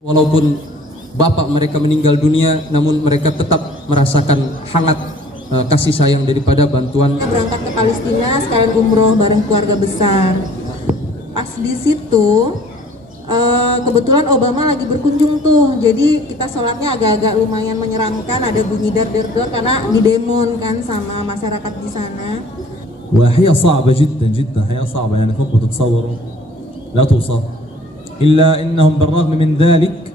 Walaupun bapak mereka meninggal dunia, namun mereka tetap merasakan hangat kasih sayang daripada bantuan. Berangkat ke Palestina, sekalian umroh bareng keluarga besar. Pas di situ, kebetulan Obama lagi berkunjung tuh, jadi kita sholatnya agak-agak lumayan menyeramkan, ada bunyi dar-dar karena didemon kan sama masyarakat di sana. وهي صعبة جدا جدا، هي صعبة يعني فوق ما تتصوروا، لا توصف. إلا إنهم بالرغم من ذلك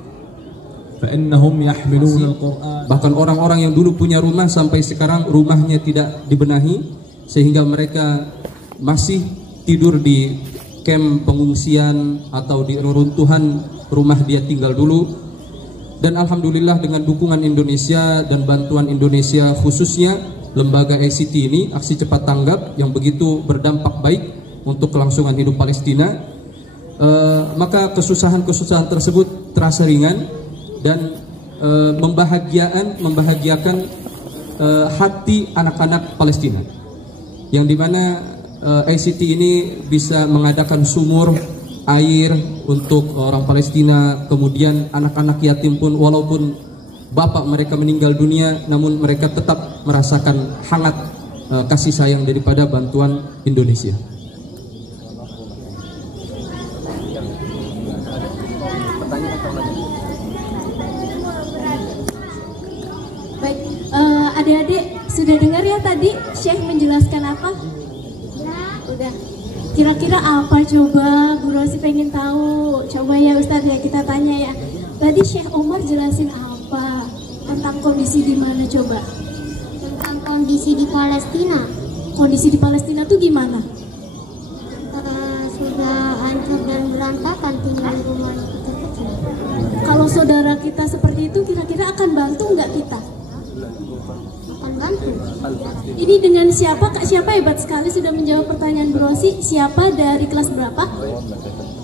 فإنهم يحملون القرآن. Bahkan orang-orang yang dulu punya rumah sampai sekarang rumahnya tidak dibenahi, sehingga mereka masih tidur di kamp pengungsian atau di reruntuhan rumah dia tinggal dulu. Dan alhamdulillah dengan dukungan Indonesia dan bantuan Indonesia, khususnya lembaga ACT ini, aksi cepat tanggap yang begitu berdampak baik untuk kelangsungan hidup Palestina, maka kesusahan-kesusahan tersebut terasa ringan dan membahagiakan hati anak-anak Palestina, yang dimana ACT ini bisa mengadakan sumur air untuk orang Palestina. Kemudian anak-anak yatim pun, walaupun bapak mereka meninggal dunia, namun mereka tetap merasakan hangat kasih sayang daripada bantuan Indonesia. Baik, adik-adik sudah dengar ya tadi Syekh menjelaskan apa? Udah. Kira-kira apa coba? Bu Rosi pengen tahu. Coba ya Ustadz ya, kita tanya ya. Tadi Syekh Omar jelasin apa tentang kondisi di mana coba? Tentang kondisi di Palestina. Kondisi di Palestina tuh gimana? Sudah hancur dan berantakan, tinggal di rumah kecil-kecil. Kalau saudara kita seperti itu, kira-kira akan bantu nggak kita? Akan bantu. Ini dengan siapa? Kak, siapa hebat sekali sudah menjawab pertanyaan Bu Rosi. Siapa dari kelas berapa?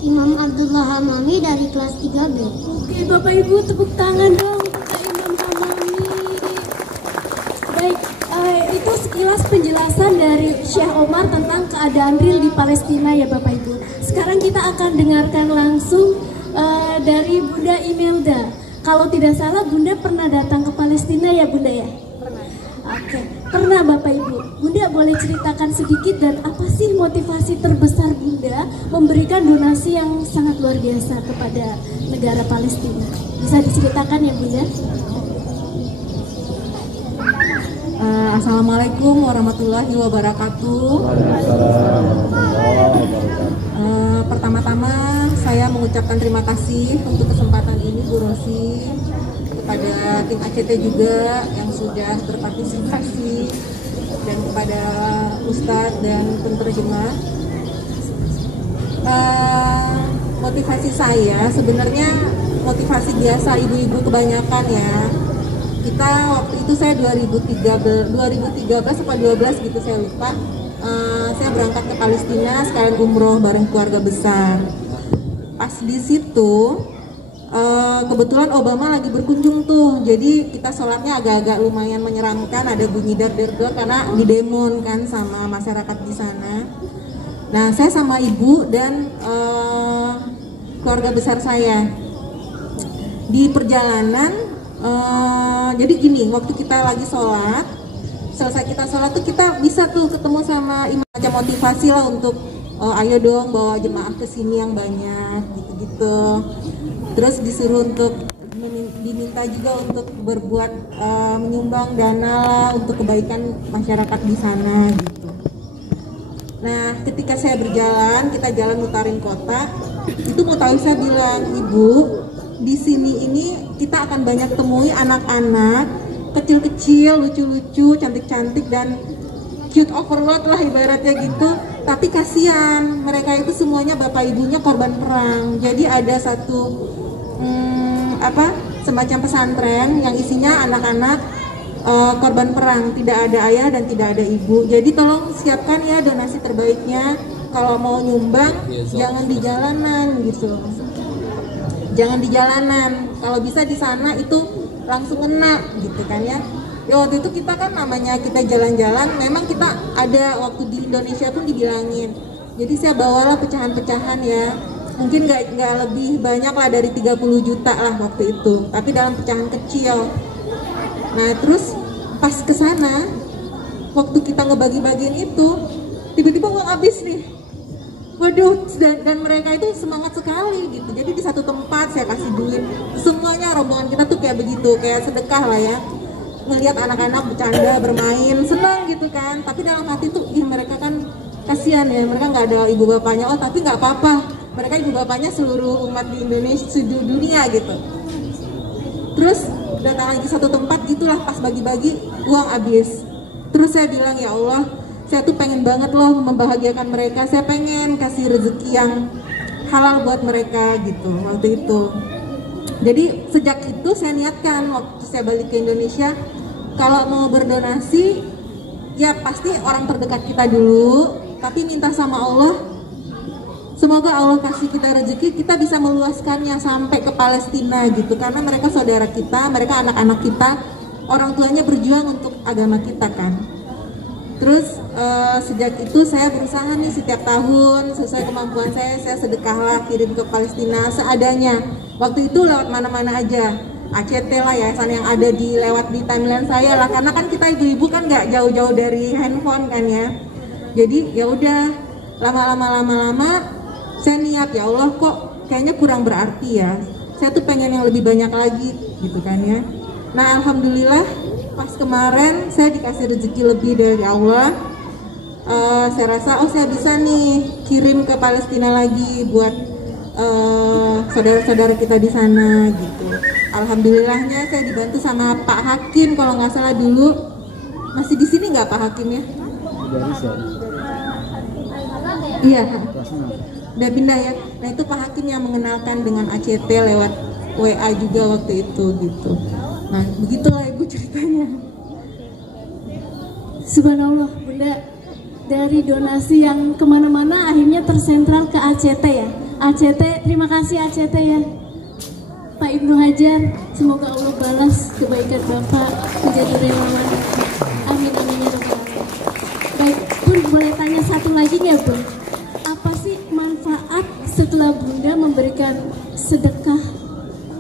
Imam Abdullah Hamami dari kelas 3B. Oke, Bapak Ibu tepuk tangan dong untuk Kak Imam Hamami. Baik, itu sekilas penjelasan dari Syekh Omar tentang keadaan real di Palestina ya Bapak Ibu. Sekarang kita akan dengarkan langsung dari Bunda Imelda. Kalau tidak salah Bunda pernah datang ke Palestina ya Bunda ya? Pernah. Oke, pernah Bapak Ibu. Bunda boleh ceritakan sedikit dan apa sih motivasi terbesar Bunda memberikan donasi yang sangat luar biasa kepada negara Palestina? Bisa diceritakan ya Bunda? Assalamualaikum warahmatullahi wabarakatuh. Pertama-tama saya mengucapkan terima kasih untuk kesempatan ini Bu Rosi, kepada tim ACT juga yang sudah berpartisipasi, dan kepada Ustadz dan penerjemah. Motivasi saya sebenarnya motivasi biasa ibu-ibu kebanyakan ya. Kita waktu itu saya 2013 atau 12 gitu saya lupa. Saya berangkat ke Palestina sekalian umroh bareng keluarga besar. Pas di situ kebetulan Obama lagi berkunjung tuh, jadi kita sholatnya agak-agak lumayan menyeramkan, ada bunyi dar-dar karena didemon kan sama masyarakat di sana. Nah, saya sama ibu dan keluarga besar saya di perjalanan. Jadi gini, waktu kita lagi sholat, selesai kita sholat tuh kita bisa tuh ketemu sama imam, macam motivasi lah untuk ayo dong bawa jemaah ke sini yang banyak gitu-gitu. Terus disuruh untuk diminta juga untuk berbuat menyumbang dana lah untuk kebaikan masyarakat di sana gitu. Nah, ketika saya berjalan, kita jalan mutarin kota, itu mutawi saya bilang, Ibu, di sini ini kita akan banyak temui anak-anak kecil-kecil, lucu-lucu, cantik-cantik dan cute overload lah ibaratnya gitu. Tapi kasihan, mereka itu semuanya bapak ibunya korban perang. Jadi ada satu semacam pesantren yang isinya anak-anak korban perang, tidak ada ayah dan tidak ada ibu. Jadi tolong siapkan ya donasi terbaiknya. Kalau mau nyumbang jangan di jalanan gitu. Jangan di jalanan, kalau bisa di sana itu langsung kena gitu kan ya. Ya waktu itu kita kan namanya kita jalan-jalan, memang kita ada waktu di Indonesia pun dibilangin. Jadi saya bawalah pecahan-pecahan ya. mungkin nggak lebih banyak lah dari 30 juta lah waktu itu, tapi dalam pecahan kecil. Nah terus pas kesana, waktu kita ngebagi-bagiin itu, tiba-tiba uang habis nih. Waduh, dan mereka itu semangat sekali gitu. Jadi di satu tempat saya kasih duit, semuanya rombongan kita tuh kayak begitu, kayak sedekah lah ya. Ngelihat anak-anak bercanda, bermain, senang gitu kan. Tapi dalam hati tuh, mereka kan kasihan ya, mereka nggak ada ibu bapaknya. Oh tapi nggak apa-apa, mereka ibu bapaknya seluruh umat di Indonesia, seluruh dunia gitu. Terus datang lagi satu tempat gitulah, pas bagi-bagi uang habis. Terus saya bilang, ya Allah, saya tuh pengen banget loh membahagiakan mereka, saya pengen kasih rezeki yang halal buat mereka gitu waktu itu. Jadi sejak itu saya niatkan waktu saya balik ke Indonesia, kalau mau berdonasi ya pasti orang terdekat kita dulu, tapi minta sama Allah, semoga Allah kasih kita rezeki, kita bisa meluaskannya sampai ke Palestina gitu, karena mereka saudara kita, mereka anak-anak kita, orang tuanya berjuang untuk agama kita kan. Terus sejak itu saya berusaha nih setiap tahun sesuai kemampuan saya sedekahlah, kirim ke Palestina seadanya. Waktu itu lewat mana-mana aja, ACT lah ya, yang ada lewat di timeline saya lah, karena kan kita ibu-ibu kan nggak jauh-jauh dari handphone kan ya. Jadi ya udah, lama-lama saya niat, ya Allah kok kayaknya kurang berarti ya, saya tuh pengen yang lebih banyak lagi gitu kan ya. Nah alhamdulillah pas kemarin saya dikasih rezeki lebih dari Allah. Saya rasa saya bisa nih kirim ke Palestina lagi buat saudara-saudara kita di sana gitu. Alhamdulillahnya saya dibantu sama Pak Hakim, kalau nggak salah dulu masih di sini nggak Pak Hakim ya? Iya, udah pindah ya. Nah itu Pak Hakim yang mengenalkan dengan ACT lewat WA juga waktu itu gitu. Nah begitulah Ibu ceritanya. Subhanallah Bunda, dari donasi yang kemana-mana akhirnya tersentral ke ACT ya. ACT, terima kasih ACT ya. Pak Ibnu Hajar, semoga Allah balas kebaikan Bapak menjadi relawan. Amin amin ya Rabbal alamin. Baik, Bun, boleh tanya satu lagi ya Bun? Apa sih manfaat setelah Bunda memberikan sedekah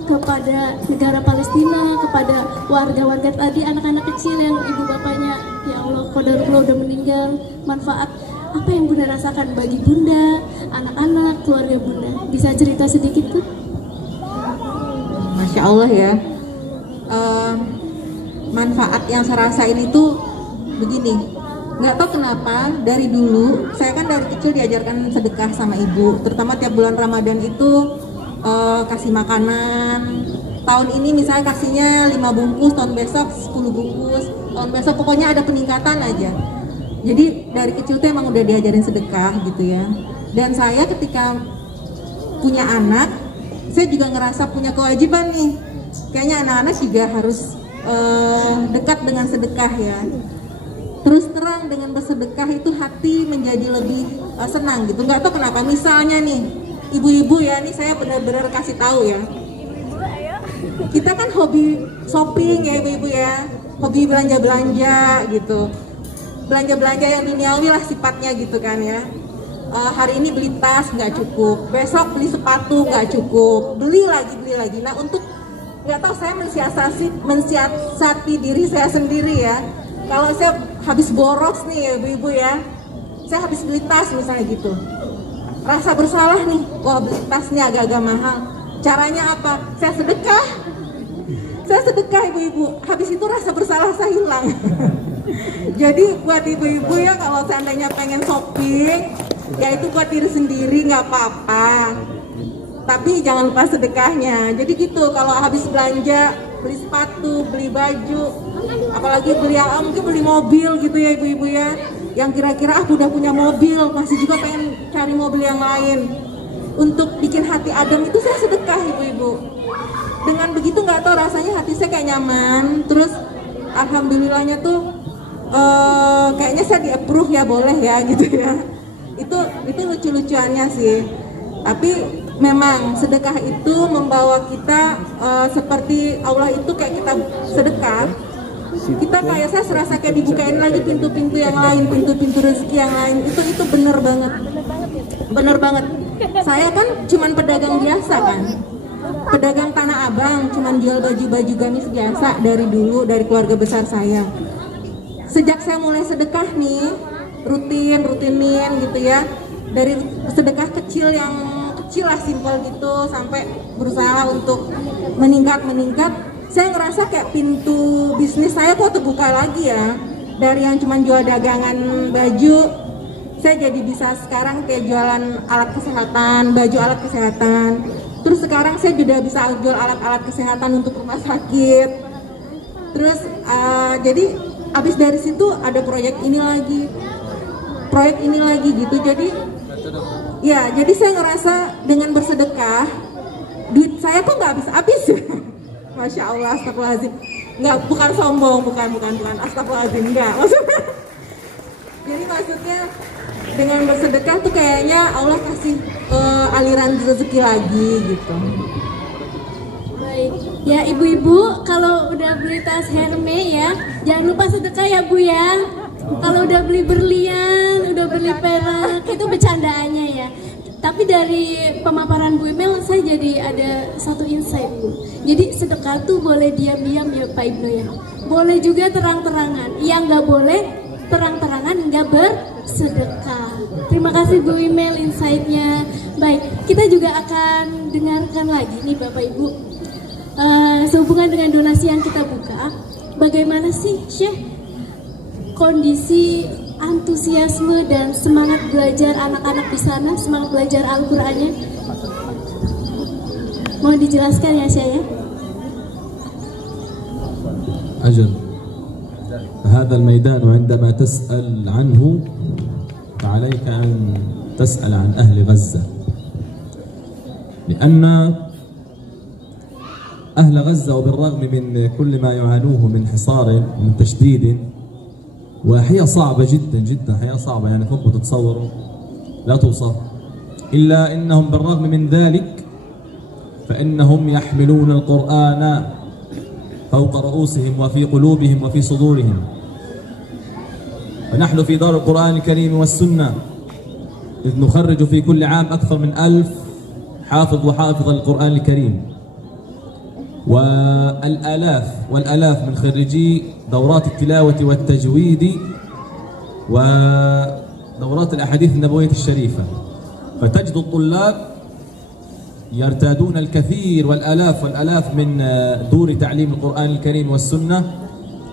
kepada negara Palestina, kepada warga-warga tadi, anak-anak kecil yang ibu bapaknya ya Allah qadarullah udah meninggal, manfaat apa yang Bunda rasakan bagi Bunda, anak-anak, keluarga Bunda? Bisa cerita sedikit tuh? Masya Allah ya. Manfaat yang saya rasain itu begini, nggak tahu kenapa dari dulu saya kan dari kecil diajarkan sedekah sama ibu, terutama tiap bulan Ramadan itu kasih makanan. Tahun ini misalnya kasihnya 5 bungkus, tahun besok 10 bungkus, tahun besok pokoknya ada peningkatan aja. Jadi dari kecil tuh emang udah diajarin sedekah gitu ya. Dan saya ketika punya anak, saya juga ngerasa punya kewajiban nih, kayaknya anak-anak juga harus dekat dengan sedekah ya. Terus terang dengan bersedekah itu hati menjadi lebih senang gitu. Nggak tahu kenapa, misalnya nih ibu-ibu ya, nih saya benar-benar kasih tahu ya, kita kan hobi shopping ya ibu-ibu ya, hobi belanja-belanja gitu, belanja-belanja yang duniawi lah sifatnya gitu kan ya. Hari ini beli tas nggak cukup, besok beli sepatu nggak cukup, beli lagi. Nah untuk nggak tahu, saya mensiasati diri saya sendiri ya. Kalau saya habis boros nih ya ibu-ibu ya, saya habis beli tas misalnya gitu, rasa bersalah nih, wah beli tasnya agak-agak mahal. Caranya apa? Saya sedekah ibu-ibu, habis itu rasa bersalah saya hilang. Jadi buat ibu-ibu ya, kalau seandainya pengen shopping, ya itu buat diri sendiri nggak apa-apa, tapi jangan lupa sedekahnya. Jadi gitu, kalau habis belanja, beli sepatu, beli baju, apalagi mungkin beli mobil gitu ya ibu-ibu ya, yang kira-kira udah punya mobil, masih juga pengen cari mobil yang lain. Untuk bikin hati adem itu saya sedekah ibu-ibu. Dengan begitu nggak tahu rasanya hati saya kayak nyaman. Terus alhamdulillahnya tuh kayaknya saya di-approve ya, boleh ya gitu ya. Itu lucu-lucuannya sih. Tapi memang sedekah itu membawa kita seperti Allah itu kayak kita sedekah, kita kayak saya serasa kayak dibukain lagi pintu-pintu yang lain, pintu-pintu rezeki yang lain. Itu bener banget. Saya kan cuman pedagang biasa kan, pedagang Tanah Abang, cuman jual baju-baju gamis biasa dari dulu, dari keluarga besar saya. Sejak saya mulai sedekah nih, rutinin gitu ya, dari sedekah kecil yang kecil lah, simpel gitu, sampai berusaha untuk meningkat. Saya ngerasa kayak pintu bisnis saya kok terbuka lagi ya. Dari yang cuma jual dagangan baju, saya jadi bisa sekarang kayak jualan alat kesehatan, baju alat kesehatan. Terus sekarang saya juga bisa jual alat-alat kesehatan untuk rumah sakit. Terus jadi abis dari situ ada proyek ini lagi gitu. Jadi saya ngerasa dengan bersedekah, duit saya tuh nggak habis. Masya Allah, astagfirullahaladzim. Nggak, bukan sombong, bukan. Astagfirullahaladzim, enggak. Jadi maksudnya dengan bersedekah tuh kayaknya Allah kasih aliran rezeki lagi gitu. Baik, ya ibu-ibu kalau udah beli tas Hermes ya, jangan lupa sedekah ya Bu ya. Kalau udah beli berlian, udah beli perak, itu bercandaannya ya. Tapi dari pemaparan Bu Imel saya jadi ada satu insight Bu. Jadi sedekah tuh boleh diam-diam ya Pak Ibnu ya. Boleh juga terang-terangan. Yang nggak boleh terang-terangan nggak bersedekah. Terima kasih Bu Imel insight-nya. Baik, kita juga akan dengarkan lagi nih Bapak Ibu. Sehubungan dengan donasi yang kita buka, bagaimana sih Syekh kondisi antusiasme dan semangat belajar anak-anak di sana, semangat belajar Al-Qur'annya? Mau dijelaskan ya Syekh ya? أجل هذا الميدان وعندما تسأل عنه فعليك أن تسأل عن أهل غزة، لأن أهل غزة وبالرغم من كل ما يعانوه من حصار ومن تشديد، وحياة صعبة جدا حياة صعبة يعني فوق تتصوروا لا توصف، إلا إنهم بالرغم من ذلك فإنهم يحملون القرآن فوق رؤوسهم وفي قلوبهم وفي صدورهم. ونحن في دار القرآن الكريم والسنة إذ نخرج في كل عام أكثر من 1000 حافظ وحافظ القرآن الكريم، والآلاف من خريجي دورات التلاوة والتجويد ودورات الأحاديث النبوية الشريفة، فتجد الطلاب يرتادون الكثير والآلاف من دور تعليم القرآن الكريم والسنة،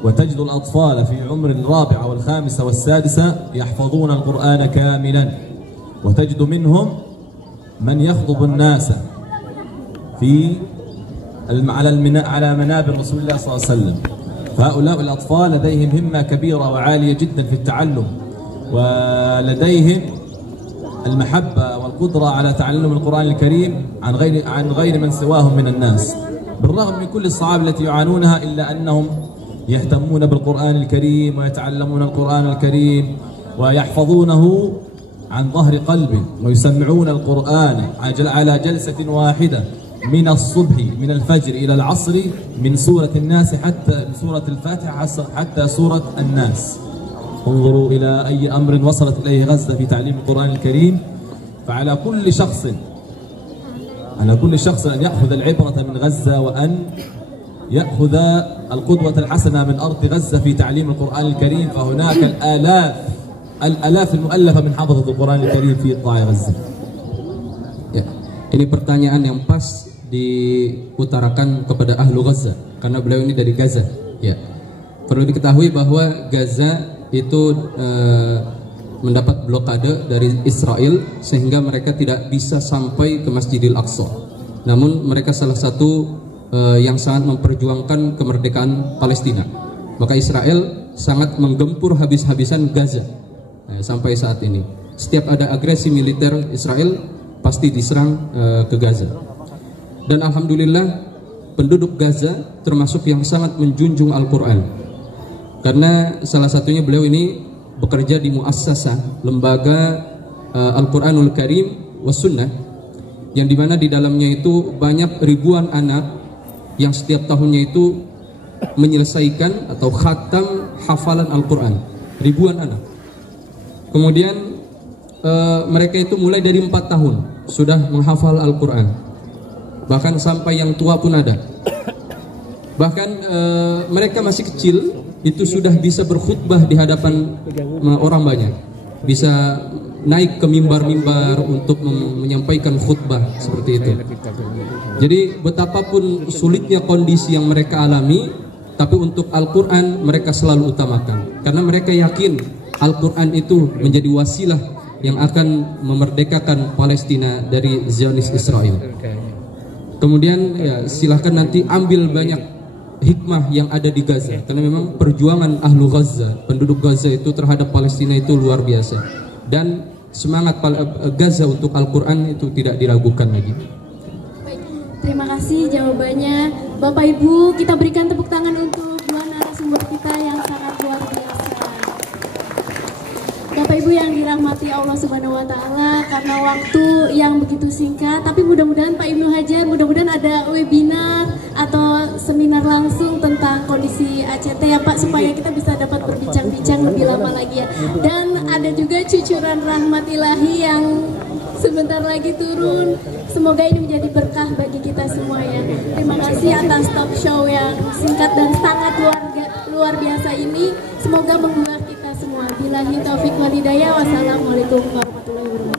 وتجد الأطفال في عمر الرابعة والخامسة والسادسة يحفظون القرآن كاملا، وتجد منهم من يخطب الناس على منابر رسول الله صلى الله عليه وسلم. فهؤلاء الأطفال لديهم همة كبيرة وعالية جدا في التعلم، ولديهم المحبة والقدرة على تعلم القرآن الكريم عن غير من سواهم من الناس، بالرغم من كل الصعاب التي يعانونها، إلا أنهم يهتمون بالقرآن الكريم ويتعلمون القرآن الكريم ويحفظونه عن ظهر قلب، ويسمعون القرآن على جلسة واحدة من الصبح من الفجر إلى العصر، من سورة الناس حتى سورة الفاتحة حتى سورة الناس. انظروا إلى أي أمر وصلت إليه غزة في تعليم القرآن الكريم. فعلى كل شخص أن يأخذ العبرة من غزة، وأن يأخذ القدوة الحسنة من أرض غزة في تعليم القرآن الكريم. فهناك الآلاف المؤلفة من حفظة القرآن الكريم في قطاع غزة. Ya, ini pertanyaan yang pas diutarakan kepada ahlu Gaza, karena beliau ini dari Gaza. Ya, perlu diketahui bahwa Gaza itu mendapat blokade dari Israel sehingga mereka tidak bisa sampai ke Masjidil Aqsa. Namun mereka salah satu yang sangat memperjuangkan kemerdekaan Palestina. Maka Israel sangat menggempur habis-habisan Gaza sampai saat ini. Setiap ada agresi militer Israel pasti diserang ke Gaza. Dan alhamdulillah penduduk Gaza termasuk yang sangat menjunjung Al-Quran. Karena salah satunya beliau ini bekerja di muassasah lembaga Al-Quranul Karim was Sunnah, yang dimana di dalamnya itu banyak ribuan anak yang setiap tahunnya itu menyelesaikan atau khatam hafalan Al-Quran, ribuan anak. Kemudian mereka itu mulai dari 4 tahun sudah menghafal Al-Quran. Bahkan sampai yang tua pun ada. Bahkan mereka masih kecil itu sudah bisa berkhutbah di hadapan orang banyak. Bisa naik ke mimbar-mimbar untuk menyampaikan khutbah seperti itu. Jadi betapapun sulitnya kondisi yang mereka alami, tapi untuk Al-Quran mereka selalu utamakan. Karena mereka yakin Al-Quran itu menjadi wasilah yang akan memerdekakan Palestina dari Zionis Israel. Kemudian ya silahkan nanti ambil banyak hikmah yang ada di Gaza, karena memang perjuangan ahlu Gaza, penduduk Gaza itu terhadap Palestina itu luar biasa, dan semangat Gaza untuk Al-Quran itu tidak diragukan lagi. Baik, terima kasih jawabannya Bapak Ibu. Kita berikan tepuk tangan untuk dua narasumber kita yang sangat luar biasa. Bapak Ibu yang dirahmati Allah Subhanahu wa Ta'ala, karena waktu yang begitu singkat, tapi mudah-mudahan Pak Ibnu Hajar, mudah-mudahan ada webinar atau seminar langsung tentang kondisi ACT ya Pak, supaya kita bisa dapat berbincang-bincang lebih lama lagi ya. Dan ada juga cucuran rahmat ilahi yang sebentar lagi turun. Semoga ini menjadi berkah bagi kita semua ya. Terima kasih atas talk show yang singkat dan sangat luar biasa ini. Semoga menggugah kita semua. Billahi taufiq wal hidayah. Wassalamualaikum warahmatullahi wabarakatuh.